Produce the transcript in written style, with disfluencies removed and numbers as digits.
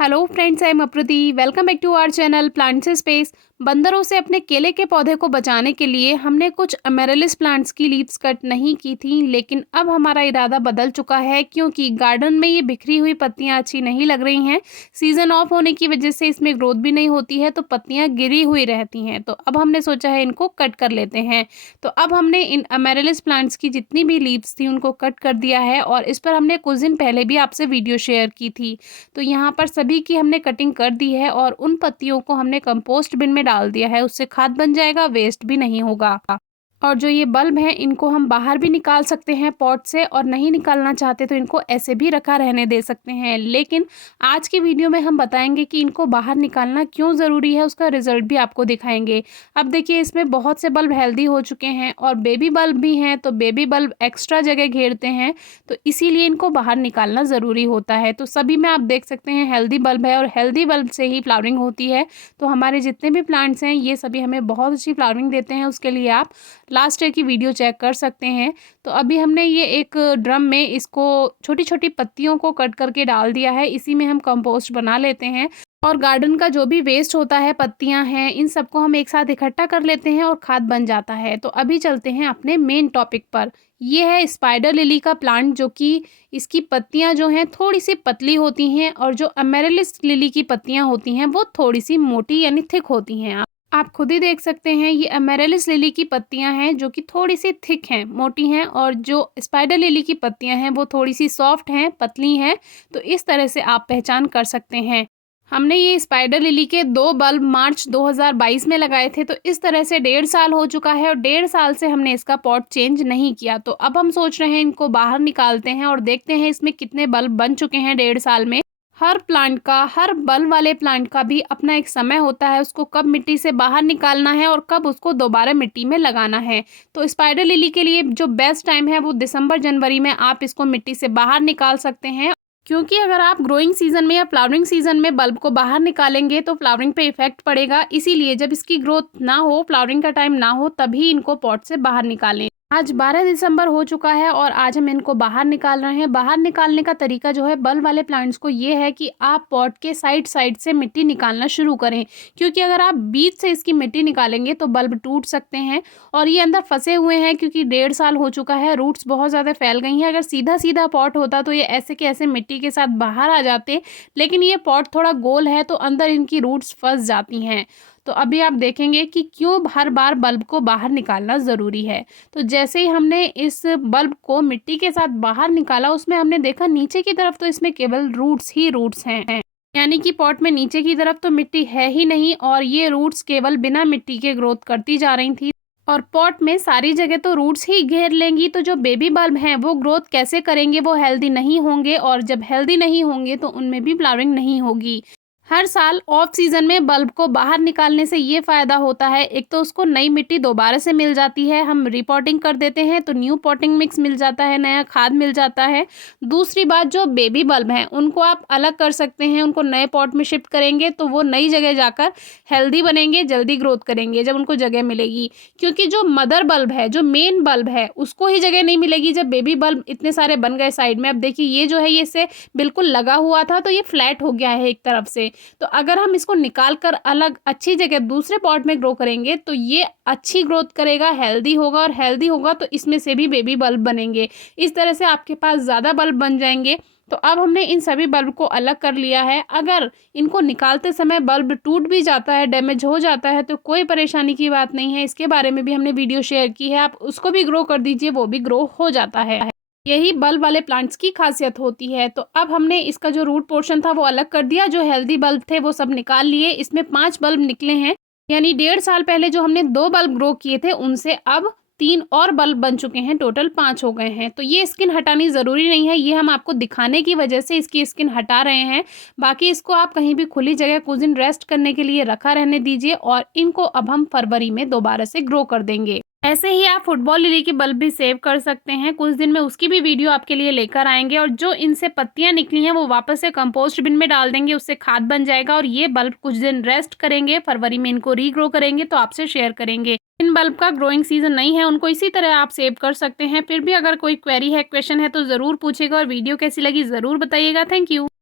Hello friends, I am Apriti. Welcome back to our channel plants space. बंदरों से अपने केले के पौधे को बचाने के लिए हमने कुछ अमेरेलिस प्लांट्स की लीव्स कट नहीं की थी, लेकिन अब हमारा इरादा बदल चुका है क्योंकि गार्डन में ये बिखरी हुई पत्तियां अच्छी नहीं लग रही हैं। सीजन ऑफ होने की वजह से इसमें ग्रोथ भी नहीं होती है, तो पत्तियां गिरी हुई रहती हैं। तो अब हमने सोचा है इनको कट कर लेते हैं। तो अब हमने इन अमेरेलिस प्लांट्स की जितनी भी लीव्स थी उनको कट कर दिया है, और इस पर हमने कुछ दिन पहले भी आपसे वीडियो शेयर की थी। तो यहाँ पर सभी की हमने कटिंग कर दी है और उन पत्तियों को हमने कंपोस्ट बिन में डाल दिया है। उससे खाद बन जाएगा, वेस्ट भी नहीं होगा। और जो ये बल्ब हैं इनको हम बाहर भी निकाल सकते हैं पॉट से, और नहीं निकालना चाहते तो इनको ऐसे भी रखा रहने दे सकते हैं। लेकिन आज की वीडियो में हम बताएंगे कि इनको बाहर निकालना क्यों ज़रूरी है, उसका रिजल्ट भी आपको दिखाएंगे। अब देखिए, इसमें बहुत से बल्ब हेल्दी हो चुके हैं और बेबी बल्ब भी हैं, तो बेबी बल्ब एक्स्ट्रा जगह घेरते हैं, तो इसीलिए इनको बाहर निकालना ज़रूरी होता है। तो सभी में आप देख सकते हैं हेल्दी बल्ब है, और हेल्दी बल्ब से ही फ्लावरिंग होती है। तो हमारे जितने भी प्लांट्स हैं ये सभी हमें बहुत अच्छी फ्लावरिंग देते हैं। उसके लिए आप लास्ट ईयर की वीडियो चेक कर सकते हैं। तो अभी हमने ये एक ड्रम में इसको छोटी छोटी पत्तियों को कट करके डाल दिया है। इसी में हम कंपोस्ट बना लेते हैं, और गार्डन का जो भी वेस्ट होता है, पत्तियां हैं, इन सबको हम एक साथ इकट्ठा कर लेते हैं और खाद बन जाता है। तो अभी चलते हैं अपने मेन टॉपिक पर। ये है स्पाइडर लिली का प्लांट, जो कि इसकी पत्तियां जो हैं थोड़ी सी पतली होती हैं, और जो अमेरेलिस लिली की पत्तियां होती हैं वो थोड़ी सी मोटी यानी थिक होती हैं। आप खुद ही देख सकते हैं, ये अमेरेलिस लिली की पत्तियां हैं जो कि थोड़ी सी थिक हैं, मोटी हैं, और जो स्पाइडर लिली की पत्तियां हैं वो थोड़ी सी सॉफ्ट हैं, पतली हैं। तो इस तरह से आप पहचान कर सकते हैं। हमने ये स्पाइडर लिली के 2 बल्ब मार्च 2022 में लगाए थे। तो इस तरह से 1.5 साल हो चुका है, और 1.5 साल से हमने इसका पॉट चेंज नहीं किया। तो अब हम सोच रहे हैं इनको बाहर निकालते हैं और देखते हैं इसमें कितने बल्ब बन चुके हैं 1.5 साल में। हर प्लांट का, हर बल्ब वाले प्लांट का भी अपना एक समय होता है, उसको कब मिट्टी से बाहर निकालना है और कब उसको दोबारा मिट्टी में लगाना है। तो स्पाइडर लिली के लिए जो बेस्ट टाइम है वो दिसंबर जनवरी में आप इसको मिट्टी से बाहर निकाल सकते हैं। क्योंकि अगर आप ग्रोइंग सीजन में या फ्लावरिंग सीजन में बल्ब को बाहर निकालेंगे तो फ्लावरिंग पे इफेक्ट पड़ेगा। इसीलिए जब इसकी ग्रोथ ना हो, फ्लावरिंग का टाइम ना हो, तभी इनको पॉट से बाहर निकालें। आज 12 दिसंबर हो चुका है और आज हम इनको बाहर निकाल रहे हैं। बाहर निकालने का तरीका जो है बल्ब वाले प्लांट्स को ये है कि आप पॉट के साइड साइड से मिट्टी निकालना शुरू करें, क्योंकि अगर आप बीच से इसकी मिट्टी निकालेंगे तो बल्ब टूट सकते हैं। और ये अंदर फंसे हुए हैं क्योंकि 1.5 साल हो चुका है, रूट्स बहुत ज़्यादा फैल गई हैं। अगर सीधा सीधा पॉट होता तो ये ऐसे के ऐसे मिट्टी के साथ बाहर आ जाते, लेकिन ये पॉट थोड़ा गोल है तो अंदर इनकी रूट्स फंस जाती हैं। तो अभी आप देखेंगे कि क्यों हर बार बल्ब को बाहर निकालना ज़रूरी है। तो जैसे ही हमने इस बल्ब को मिट्टी के साथ बाहर निकाला, उसमें हमने देखा नीचे की तरफ तो इसमें केवल रूट्स ही रूट्स हैं, यानी कि पॉट में नीचे की तरफ तो मिट्टी है ही नहीं, और ये रूट्स केवल बिना मिट्टी के ग्रोथ करती जा रही थी। और पॉट में सारी जगह तो रूट्स ही घेर लेंगी, तो जो बेबी बल्ब हैं वो ग्रोथ कैसे करेंगे, वो हेल्दी नहीं होंगे, और जब हेल्दी नहीं होंगे तो उनमें भी फ्लावरिंग नहीं होगी। हर साल ऑफ सीजन में बल्ब को बाहर निकालने से ये फ़ायदा होता है, एक तो उसको नई मिट्टी दोबारा से मिल जाती है, हम रिपॉटिंग कर देते हैं तो न्यू पॉटिंग मिक्स मिल जाता है, नया खाद मिल जाता है। दूसरी बात, जो बेबी बल्ब हैं उनको आप अलग कर सकते हैं, उनको नए पॉट में शिफ्ट करेंगे तो वो नई जगह जाकर हेल्दी बनेंगे, जल्दी ग्रोथ करेंगे जब उनको जगह मिलेगी। क्योंकि जो मदर बल्ब है, जो मेन बल्ब है, उसको ही जगह नहीं मिलेगी जब बेबी बल्ब इतने सारे बन गए साइड में। अब देखिए, ये जो है ये इससे बिल्कुल लगा हुआ था तो ये फ्लैट हो गया है एक तरफ से। तो अगर हम इसको निकाल कर अलग अच्छी जगह दूसरे पॉट में ग्रो करेंगे तो ये अच्छी ग्रोथ करेगा, हेल्दी होगा, और हेल्दी होगा तो इसमें से भी बेबी बल्ब बनेंगे। इस तरह से आपके पास ज़्यादा बल्ब बन जाएंगे। तो अब हमने इन सभी बल्ब को अलग कर लिया है। अगर इनको निकालते समय बल्ब टूट भी जाता है, डैमेज हो जाता है, तो कोई परेशानी की बात नहीं है। इसके बारे में भी हमने वीडियो शेयर की है, आप उसको भी ग्रो कर दीजिए, वो भी ग्रो हो जाता है। यही बल्ब वाले प्लांट्स की खासियत होती है। तो अब हमने इसका जो रूट पोर्शन था वो अलग कर दिया, जो हेल्दी बल्ब थे वो सब निकाल लिए। इसमें 5 बल्ब निकले हैं, यानी 1.5 साल पहले जो हमने 2 बल्ब ग्रो किए थे उनसे अब 3 और बल्ब बन चुके हैं, टोटल 5 हो गए हैं। तो ये स्किन हटानी ज़रूरी नहीं है, ये हम आपको दिखाने की वजह से इसकी स्किन हटा रहे हैं। बाकी इसको आप कहीं भी खुली जगह कुछ दिन रेस्ट करने के लिए रखा रहने दीजिए, और इनको अब हम फरवरी में दोबारा से ग्रो कर देंगे। ऐसे ही आप फुटबॉल लिली की बल्ब भी सेव कर सकते हैं, कुछ दिन में उसकी भी वीडियो आपके लिए लेकर आएंगे। और जो इनसे पत्तियां निकली हैं वो वापस से कंपोस्ट बिन में डाल देंगे, उससे खाद बन जाएगा, और ये बल्ब कुछ दिन रेस्ट करेंगे, फरवरी में इनको रीग्रो करेंगे तो आपसे शेयर करेंगे। इन बल्ब का ग्रोइंग सीजन नहीं है, उनको इसी तरह आप सेव कर सकते हैं। फिर भी अगर कोई क्वेरी है, क्वेश्चन है तो ज़रूर पूछेगा, और वीडियो कैसी लगी ज़रूर बताइएगा। Thank you.